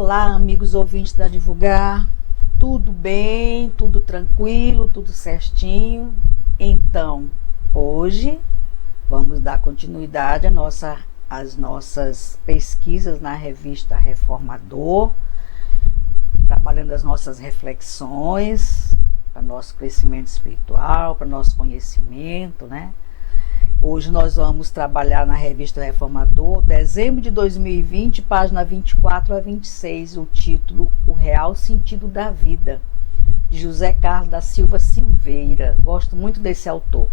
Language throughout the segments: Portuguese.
Olá, amigos ouvintes da Divulgar. Tudo bem? Tudo tranquilo? Tudo certinho? Então, hoje vamos dar continuidade às nossas pesquisas na revista Reformador, trabalhando as nossas reflexões para nosso crescimento espiritual, para nosso conhecimento, né? Hoje nós vamos trabalhar na revista Reformador, dezembro de 2020, página 24 a 26, o título O Real Sentido da Vida, de José Carlos da Silva Silveira. Gosto muito desse autor.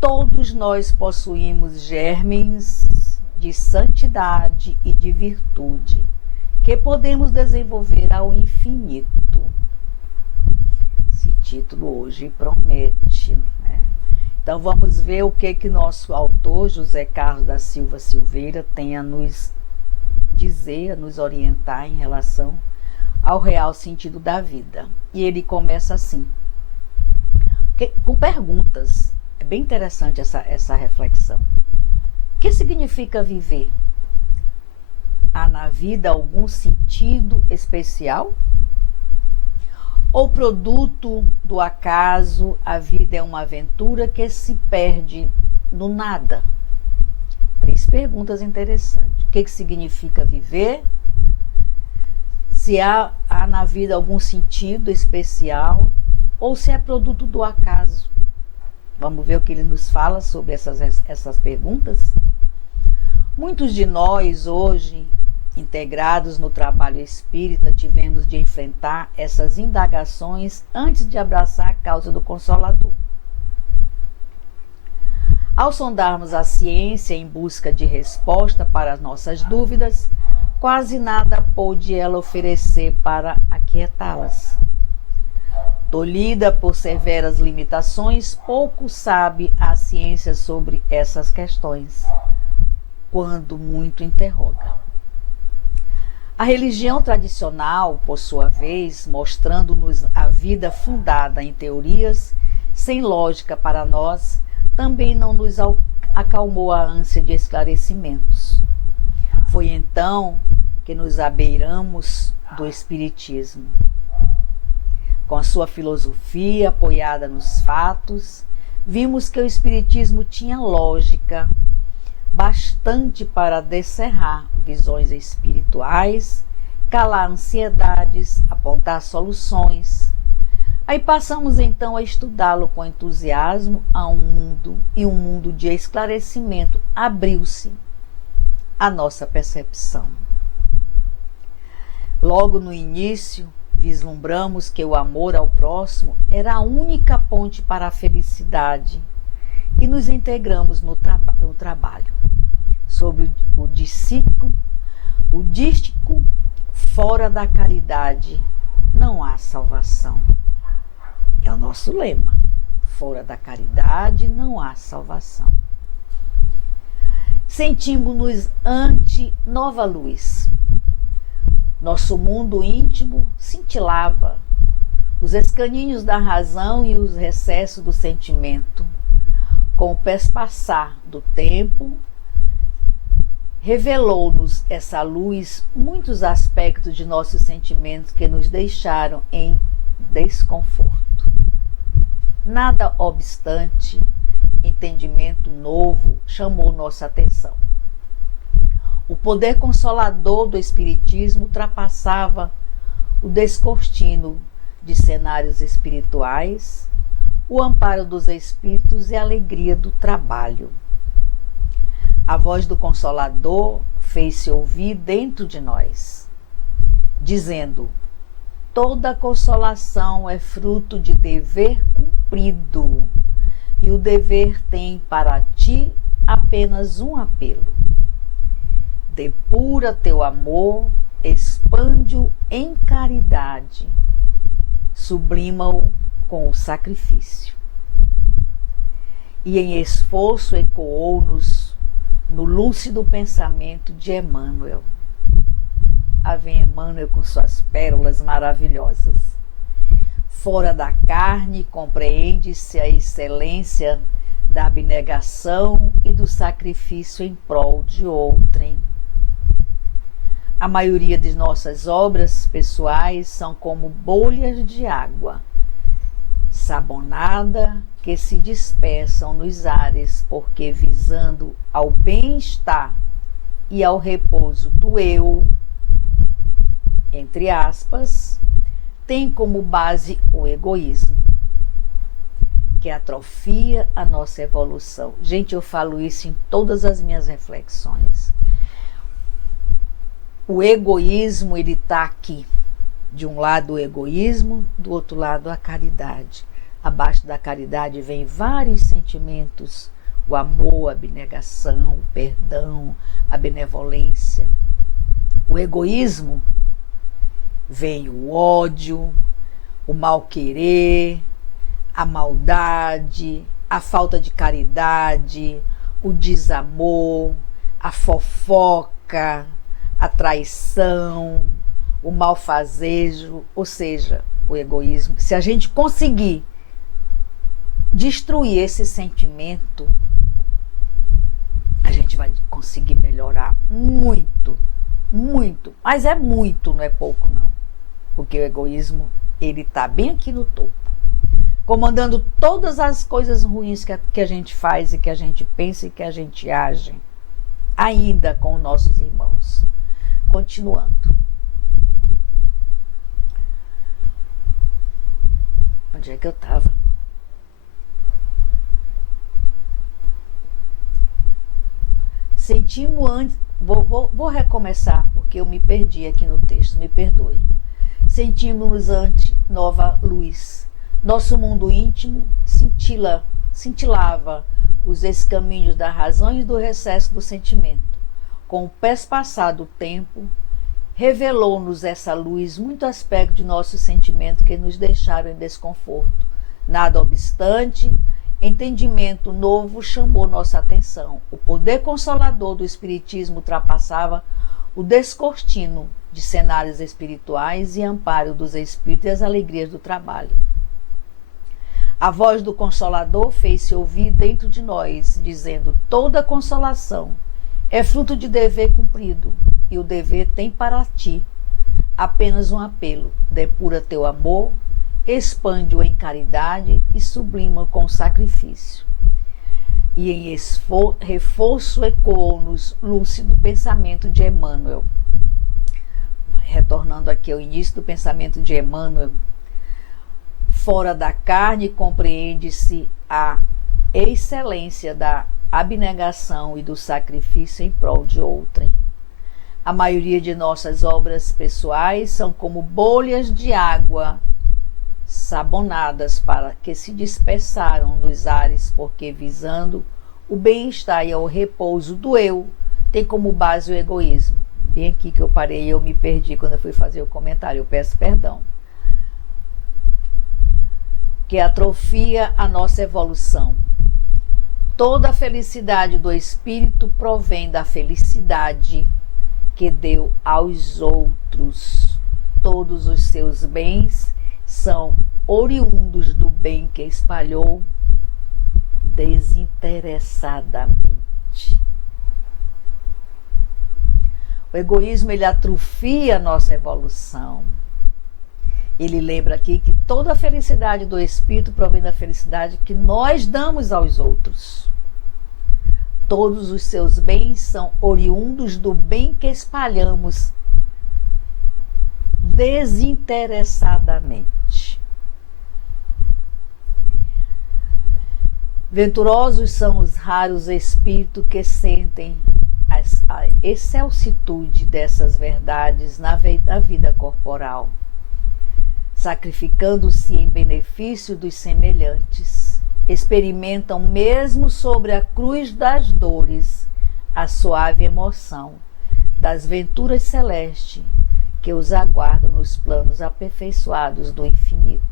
Todos nós possuímos germes de santidade e de virtude, que podemos desenvolver ao infinito. Esse título hoje promete, né? Então vamos ver o que nosso autor, José Carlos da Silva Silveira, tem a nos dizer, a nos orientar em relação ao real sentido da vida. E ele começa assim, com perguntas. É bem interessante essa reflexão. O que significa viver? Há na vida algum sentido especial? Ou produto do acaso, a vida é uma aventura que se perde no nada? 3 perguntas interessantes. O que significa viver? Se há na vida algum sentido especial, ou se é produto do acaso? Vamos ver o que ele nos fala sobre essas perguntas? Muitos de nós hoje, integrados no trabalho espírita, tivemos de enfrentar essas indagações antes de abraçar a causa do Consolador. Ao sondarmos a ciência em busca de resposta para as nossas dúvidas, quase nada pôde ela oferecer para aquietá-las. Tolhida por severas limitações, pouco sabe a ciência sobre essas questões, quando muito interroga. A religião tradicional, por sua vez, mostrando-nos a vida fundada em teorias sem lógica para nós, também não nos acalmou a ânsia de esclarecimentos. Foi então que nos abeiramos do Espiritismo. Com a sua filosofia apoiada nos fatos, vimos que o Espiritismo tinha lógica bastante para descerrar visões espirituais, calar ansiedades, apontar soluções. Aí passamos então a estudá-lo com entusiasmo um mundo de esclarecimento abriu-se à nossa percepção. Logo no início, vislumbramos que o amor ao próximo era a única ponte para a felicidade e nos integramos no trabalho. Sobre o dístico, fora da caridade não há salvação. É o nosso lema. Fora da caridade não há salvação. Sentimos-nos ante nova luz. Nosso mundo íntimo cintilava. Os escaninhos da razão e os recessos do sentimento, com o pespassar do tempo, revelou-nos essa luz muitos aspectos de nossos sentimentos que nos deixaram em desconforto. Nada obstante, entendimento novo chamou nossa atenção. O poder consolador do Espiritismo ultrapassava o descortino de cenários espirituais, o amparo dos espíritos e a alegria do trabalho. A voz do Consolador fez-se ouvir dentro de nós, dizendo: toda consolação é fruto de dever cumprido, e o dever tem para ti apenas um apelo. Depura teu amor, expande-o em caridade, sublima-o com o sacrifício. E em esforço ecoou-nos no lúcido pensamento de Emmanuel. Aí vem Emmanuel com suas pérolas maravilhosas. Fora da carne compreende-se a excelência da abnegação e do sacrifício em prol de outrem. A maioria de nossas obras pessoais são como bolhas de água sabonada que se dispersam nos ares, porque visando ao bem-estar e ao repouso do eu, entre aspas, tem como base o egoísmo, que atrofia a nossa evolução. Gente, eu falo isso em todas as minhas reflexões. O egoísmo, ele está aqui. De um lado o egoísmo, do outro lado a caridade. Abaixo da caridade vem vários sentimentos: o amor, a abnegação, o perdão, a benevolência. O egoísmo vem o ódio, o mal-querer, a maldade, a falta de caridade, o desamor, a fofoca, a traição, o malfazejo, ou seja, o egoísmo. Se a gente conseguir destruir esse sentimento, a gente vai conseguir melhorar muito, muito. Mas é muito, não é pouco não. Porque o egoísmo, ele está bem aqui no topo, comandando todas as coisas ruins que a gente faz e que a gente pensa e que a gente age, ainda com nossos irmãos. Continuando. Onde é que eu estava? Sentimos antes. Vou recomeçar, porque eu me perdi aqui no texto, me perdoe. Sentimos antes nova luz. Nosso mundo íntimo cintilava os escaminhos da razão e do recesso do sentimento. Com o pespassar do tempo, revelou-nos essa luz muito aspecto de nossos sentimentos que nos deixaram em desconforto. Nada obstante, entendimento novo chamou nossa atenção. O poder consolador do Espiritismo ultrapassava o descortino de cenários espirituais e amparo dos espíritos e as alegrias do trabalho. A voz do Consolador fez-se ouvir dentro de nós, dizendo: toda consolação é fruto de dever cumprido, e o dever tem para ti apenas um apelo: depura teu amor, expande-o em caridade e sublima com sacrifício. E em reforço ecoou-nos lúcido pensamento de Emmanuel. Retornando aqui ao início do pensamento de Emmanuel, fora da carne compreende-se a excelência da abnegação e do sacrifício em prol de outrem. A maioria de nossas obras pessoais são como bolhas de água sabonadas para que se dispersaram nos ares, porque visando o bem-estar e o repouso do eu, tem como base o egoísmo. Bem aqui que eu parei e eu me perdi quando eu fui fazer o comentário, eu peço perdão. Que atrofia a nossa evolução. Toda a felicidade do espírito provém da felicidade que deu aos outros. Todos os seus bens são oriundos do bem que espalhou desinteressadamente. O egoísmo, ele atrofia a nossa evolução. Ele lembra aqui que toda a felicidade do espírito provém da felicidade que nós damos aos outros. Todos os seus bens são oriundos do bem que espalhamos desinteressadamente. Venturosos são os raros espíritos que sentem a excelsitude dessas verdades na vida corporal, sacrificando-se em benefício dos semelhantes, experimentam mesmo sobre a cruz das dores a suave emoção das venturas celestes que os aguardam nos planos aperfeiçoados do infinito.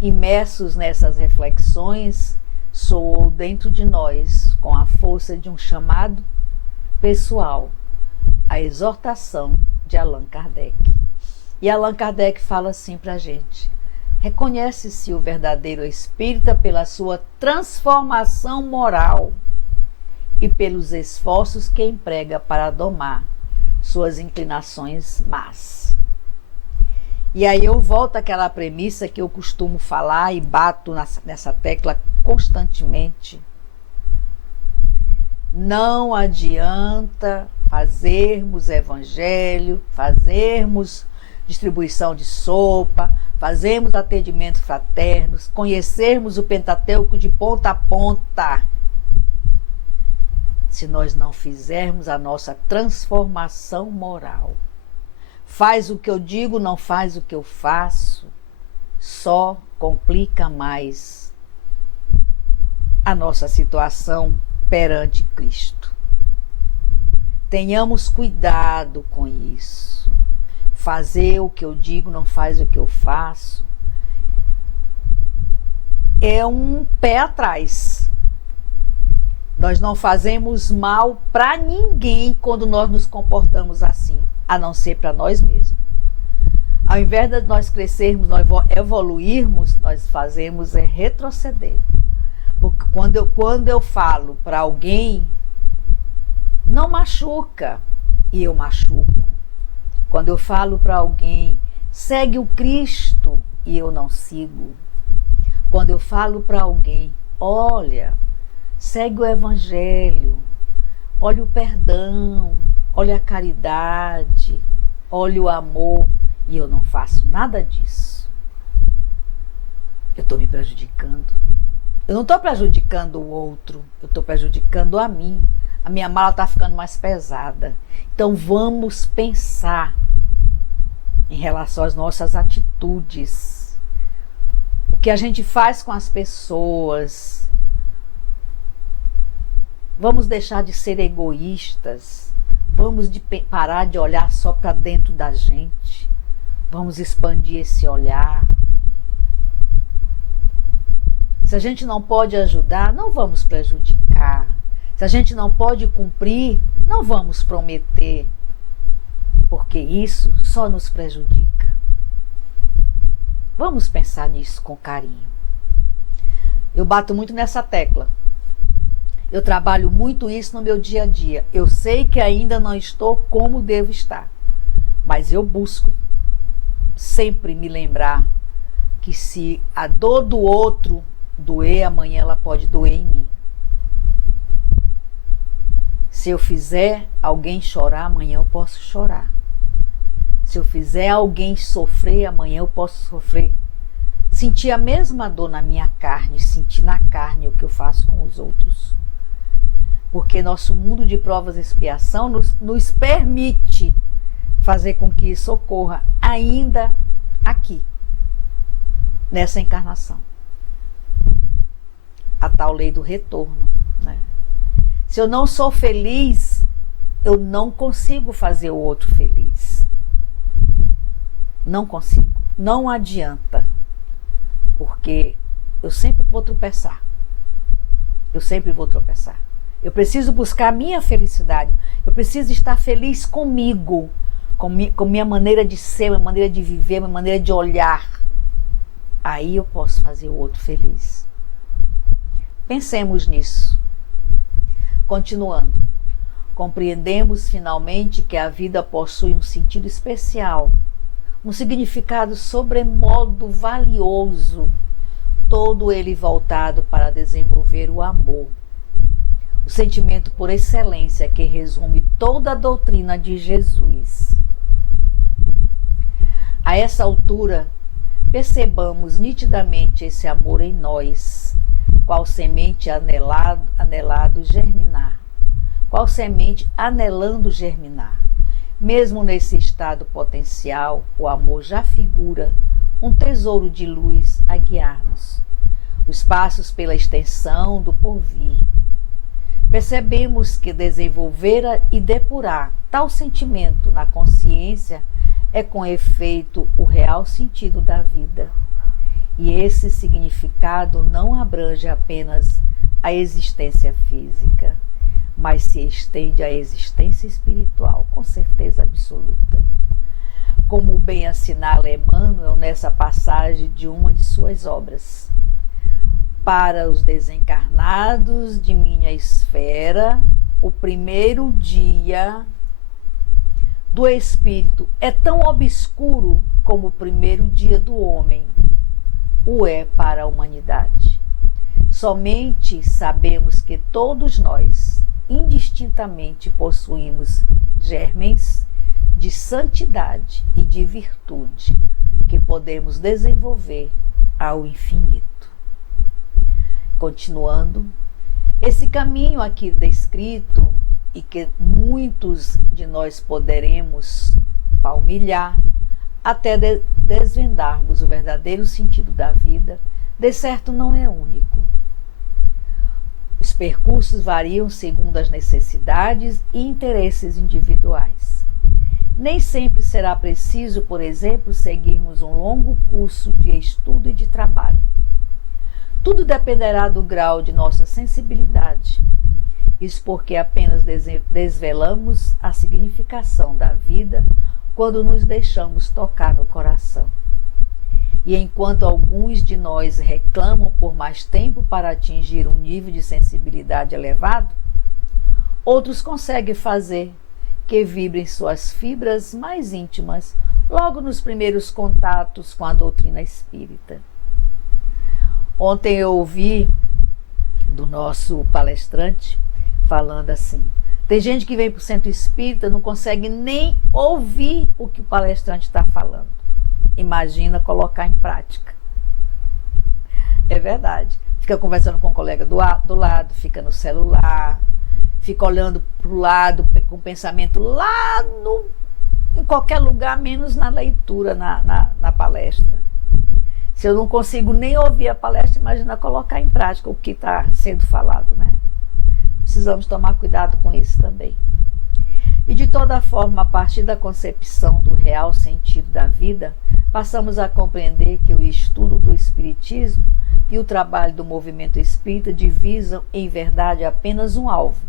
Imersos nessas reflexões, soou dentro de nós, com a força de um chamado pessoal, a exortação de Allan Kardec. E Allan Kardec fala assim para a gente: reconhece-se o verdadeiro espírita pela sua transformação moral e pelos esforços que emprega para domar suas inclinações más. E aí eu volto àquela premissa que eu costumo falar e bato nessa tecla constantemente. Não adianta fazermos evangelho, fazermos distribuição de sopa, fazermos atendimento fraternos, conhecermos o Pentateuco de ponta a ponta, se nós não fizermos a nossa transformação moral. Faz o que eu digo, não faz o que eu faço, só complica mais a nossa situação perante Cristo. Tenhamos cuidado com isso. Fazer o que eu digo, não faz o que eu faço, é um pé atrás. Nós não fazemos mal para ninguém quando nós nos comportamos assim, a não ser para nós mesmos. Ao invés de nós crescermos, nós evoluirmos, nós fazemos retroceder. Porque quando eu falo para alguém, não machuca, e eu machuco. Quando eu falo para alguém, segue o Cristo, e eu não sigo. Quando eu falo para alguém, olha, segue o Evangelho, olha o perdão, olha a caridade, olha o amor, e eu não faço nada disso, eu estou me prejudicando. Eu não estou prejudicando o outro, eu estou prejudicando a mim. A minha mala está ficando mais pesada. Então vamos pensar em relação às nossas atitudes. O que a gente faz com as pessoas. Vamos deixar de ser egoístas. Vamos parar de olhar só para dentro da gente. Vamos expandir esse olhar. Se a gente não pode ajudar, não vamos prejudicar. Se a gente não pode cumprir, não vamos prometer, porque isso só nos prejudica. Vamos pensar nisso com carinho. Eu bato muito nessa tecla. Eu trabalho muito isso no meu dia a dia. Eu sei que ainda não estou como devo estar, mas eu busco sempre me lembrar que se a dor do outro doer, amanhã ela pode doer em mim. Se eu fizer alguém chorar, amanhã eu posso chorar. Se eu fizer alguém sofrer, amanhã eu posso sofrer. Sentir a mesma dor na minha carne, sentir na carne o que eu faço com os outros. Porque nosso mundo de provas e expiação nos permite fazer com que isso ocorra ainda aqui, nessa encarnação. A tal lei do retorno, né? Se eu não sou feliz, eu não consigo fazer o outro feliz. Não consigo. Não adianta. Porque eu sempre vou tropeçar. Eu sempre vou tropeçar. Eu preciso buscar a minha felicidade. Eu preciso estar feliz comigo. Com minha maneira de ser, minha maneira de viver, minha maneira de olhar. Aí eu posso fazer o outro feliz. Pensemos nisso. Continuando, compreendemos finalmente que a vida possui um sentido especial, um significado sobremodo valioso, todo ele voltado para desenvolver o amor, o sentimento por excelência que resume toda a doutrina de Jesus. A essa altura, percebamos nitidamente esse amor em nós, qual semente anelado germinar, qual semente anelando germinar. Mesmo nesse estado potencial, o amor já figura um tesouro de luz a guiar-nos, os passos pela extensão do porvir. Percebemos que desenvolver e depurar tal sentimento na consciência é com efeito o real sentido da vida. E esse significado não abrange apenas a existência física, mas se estende à existência espiritual, com certeza absoluta. Como bem assinala Emmanuel nessa passagem de uma de suas obras. Para os desencarnados, amados de minha esfera, o primeiro dia do Espírito é tão obscuro como o primeiro dia do homem o é para a humanidade. Somente sabemos que todos nós, indistintamente, possuímos germens de santidade e de virtude que podemos desenvolver ao infinito. Continuando, esse caminho aqui descrito e que muitos de nós poderemos palmilhar até desvendarmos o verdadeiro sentido da vida, de certo não é único. Os percursos variam segundo as necessidades e interesses individuais. Nem sempre será preciso, por exemplo, seguirmos um longo curso de estudo e de trabalho. Tudo dependerá do grau de nossa sensibilidade. Isso porque apenas desvelamos a significação da vida quando nos deixamos tocar no coração. E enquanto alguns de nós reclamam por mais tempo para atingir um nível de sensibilidade elevado, outros conseguem fazer que vibrem suas fibras mais íntimas logo nos primeiros contatos com a doutrina espírita. Ontem eu ouvi do nosso palestrante falando assim: tem gente que vem para o centro espírita, não consegue nem ouvir o que o palestrante está falando. Imagina colocar em prática. É verdade. Fica conversando com o colega do lado, fica no celular, fica olhando para o lado, com o pensamento lá em qualquer lugar, menos na leitura, na palestra. Se eu não consigo nem ouvir a palestra, imagina colocar em prática o que está sendo falado, né? Precisamos tomar cuidado com isso também. E de toda forma, a partir da concepção do real sentido da vida, passamos a compreender que o estudo do Espiritismo e o trabalho do movimento espírita divisam, em verdade, apenas um alvo: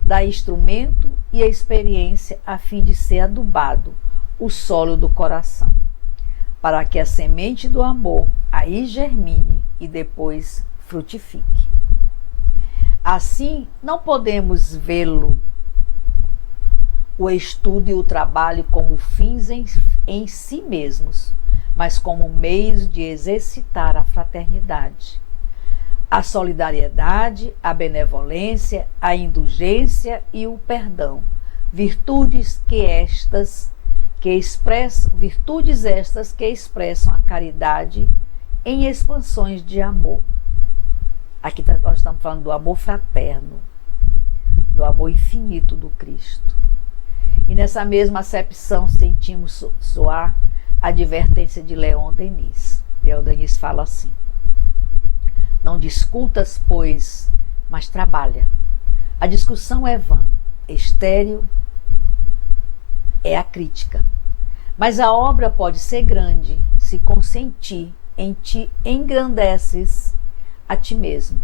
dar instrumento e a experiência a fim de ser adubado o solo do coração, para que a semente do amor aí germine e depois frutifique. Assim, não podemos vê-lo, o estudo e o trabalho, como fins em si mesmos, mas como meios de exercitar a fraternidade, a solidariedade, a benevolência, a indulgência e o perdão, virtudes estas que expressam a caridade em expansões de amor. Aqui nós estamos falando do amor fraterno, do amor infinito do Cristo. E nessa mesma acepção sentimos soar a advertência de Leon Denis. Leon Denis fala assim: não discutas, pois, mas trabalha. A discussão é vã, estéril é a crítica. Mas a obra pode ser grande se consentir em ti engrandeces a ti mesmo,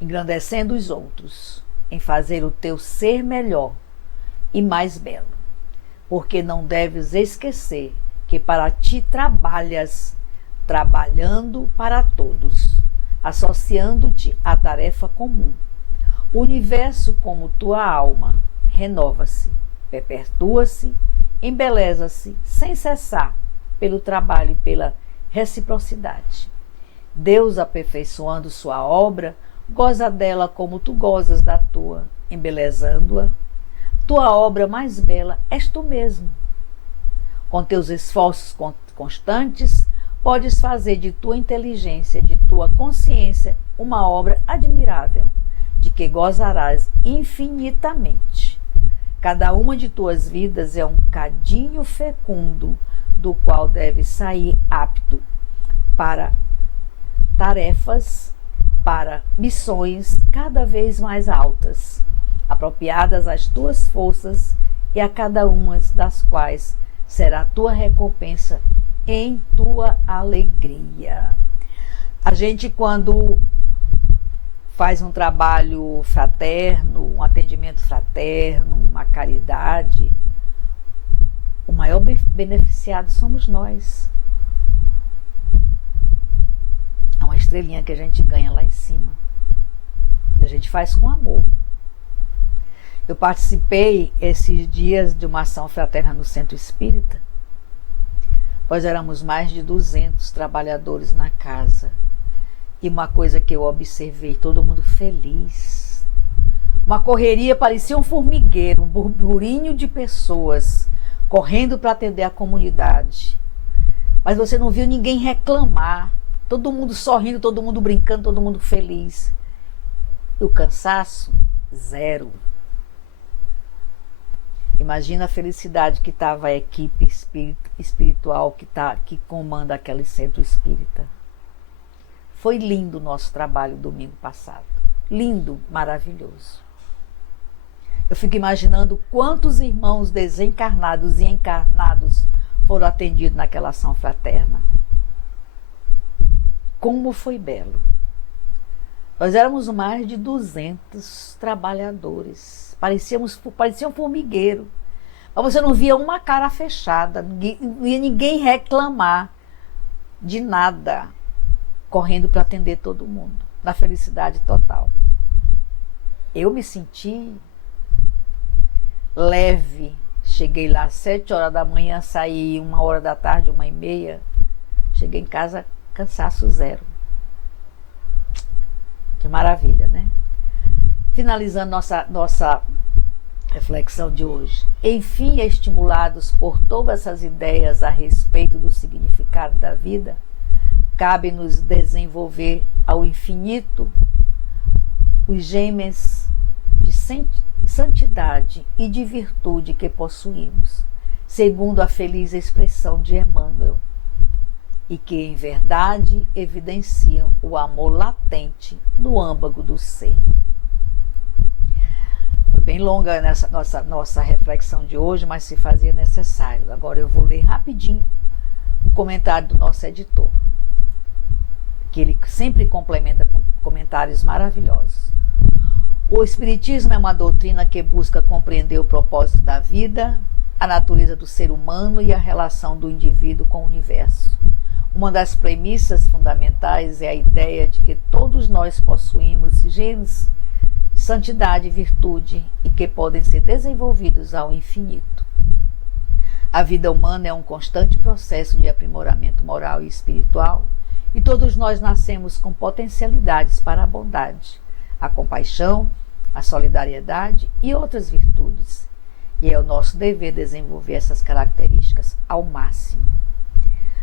engrandecendo os outros, em fazer o teu ser melhor e mais belo. Porque não deves esquecer que para ti trabalhas, trabalhando para todos, associando-te à tarefa comum. O universo, como tua alma, renova-se, perpetua-se, embeleza-se sem cessar pelo trabalho e pela reciprocidade. Deus, aperfeiçoando sua obra, goza dela como tu gozas da tua, embelezando-a. Tua obra mais bela és tu mesmo. Com teus esforços constantes, podes fazer de tua inteligência, de tua consciência, uma obra admirável, de que gozarás infinitamente. Cada uma de tuas vidas é um cadinho fecundo, do qual deve sair apto para tarefas, para missões cada vez mais altas, apropriadas às tuas forças e a cada uma das quais será a tua recompensa em tua alegria. A gente, quando faz um trabalho fraterno, um atendimento fraterno, uma caridade, o maior beneficiado somos nós. É uma estrelinha que a gente ganha lá em cima. gente faz com amor. Eu participei esses dias de uma ação fraterna no Centro Espírita. Nós éramos mais de 200 trabalhadores na casa. E uma coisa que eu observei, todo mundo feliz. Uma correria, parecia um formigueiro, um burburinho de pessoas correndo para atender a comunidade. Mas você não viu ninguém reclamar. Todo mundo sorrindo, todo mundo brincando, todo mundo feliz. E o cansaço, zero. Imagina a felicidade que estava a equipe espiritual que comanda aquele centro espírita. Foi lindo o nosso trabalho domingo passado. Lindo, maravilhoso. Eu fico imaginando quantos irmãos desencarnados e encarnados foram atendidos naquela ação fraterna. Como foi belo. Nós éramos mais de 200 trabalhadores. Parecia um formigueiro. Mas você não via uma cara fechada, não via ninguém reclamar de nada, correndo para atender todo mundo, na felicidade total. Eu me senti leve. Cheguei lá às 7 horas da manhã, saí 1 hora da tarde, 1h30. Cheguei em casa, cansaço zero. Que maravilha, né? Finalizando nossa reflexão de hoje. Enfim, estimulados por todas essas ideias a respeito do significado da vida, cabe-nos desenvolver ao infinito os gemes de santidade e de virtude que possuímos, segundo a feliz expressão de Emmanuel, e que em verdade evidenciam o amor latente no âmago do ser. Foi bem longa nessa nossa reflexão de hoje, mas se fazia necessário. Agora eu vou ler rapidinho o comentário do nosso editor, que ele sempre complementa com comentários maravilhosos. O Espiritismo é uma doutrina que busca compreender o propósito da vida, a natureza do ser humano e a relação do indivíduo com o universo. Uma das premissas fundamentais é a ideia de que todos nós possuímos genes de santidade e virtude e que podem ser desenvolvidos ao infinito. A vida humana é um constante processo de aprimoramento moral e espiritual, e todos nós nascemos com potencialidades para a bondade, a compaixão, a solidariedade e outras virtudes. E é o nosso dever desenvolver essas características ao máximo.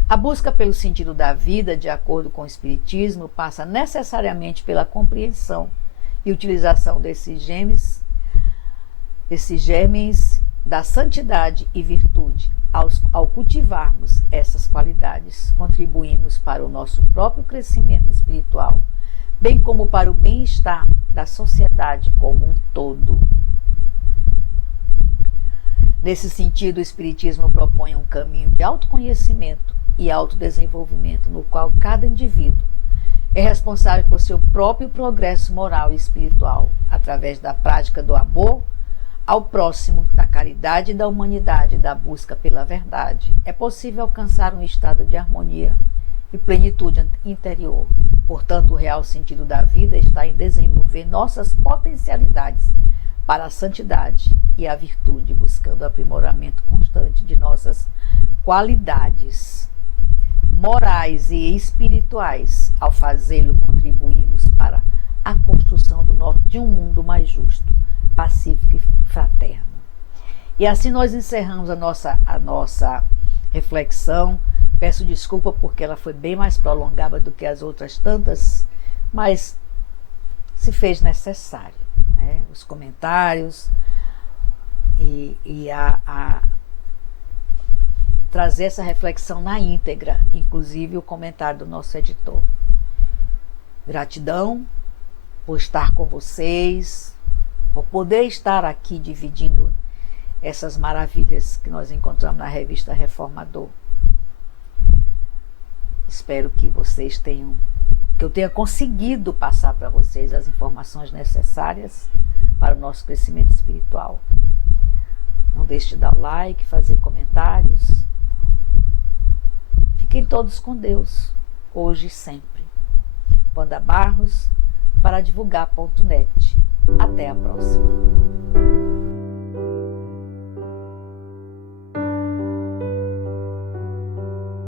A busca pelo sentido da vida, de acordo com o Espiritismo, passa necessariamente pela compreensão e utilização desses germes da santidade e virtude. Ao cultivarmos essas qualidades, contribuímos para o nosso próprio crescimento espiritual, bem como para o bem-estar da sociedade como um todo. Nesse sentido, o Espiritismo propõe um caminho de autoconhecimento e autodesenvolvimento, no qual cada indivíduo é responsável por seu próprio progresso moral e espiritual, através da prática do amor ao próximo, da caridade e da humanidade, da busca pela verdade. É possível alcançar um estado de harmonia e plenitude interior. Portanto, o real sentido da vida está em desenvolver nossas potencialidades para a santidade e a virtude, buscando o aprimoramento constante de nossas qualidades morais e espirituais. Ao fazê-lo, contribuímos para a construção de um mundo mais justo, pacífico e fraterno. E assim nós encerramos a nossa reflexão. Peço desculpa porque ela foi bem mais prolongada do que as outras tantas, mas se fez necessário, né? Os comentários e trazer essa reflexão na íntegra, inclusive o comentário do nosso editor. Gratidão por estar com vocês, por poder estar aqui dividindo essas maravilhas que nós encontramos na revista Reformador. Espero que eu tenha conseguido passar para vocês as informações necessárias para o nosso crescimento espiritual. Não deixe de dar o like, fazer comentários. Fiquem todos com Deus, hoje e sempre. Wanda Barros, para divulgar.net. Até a próxima!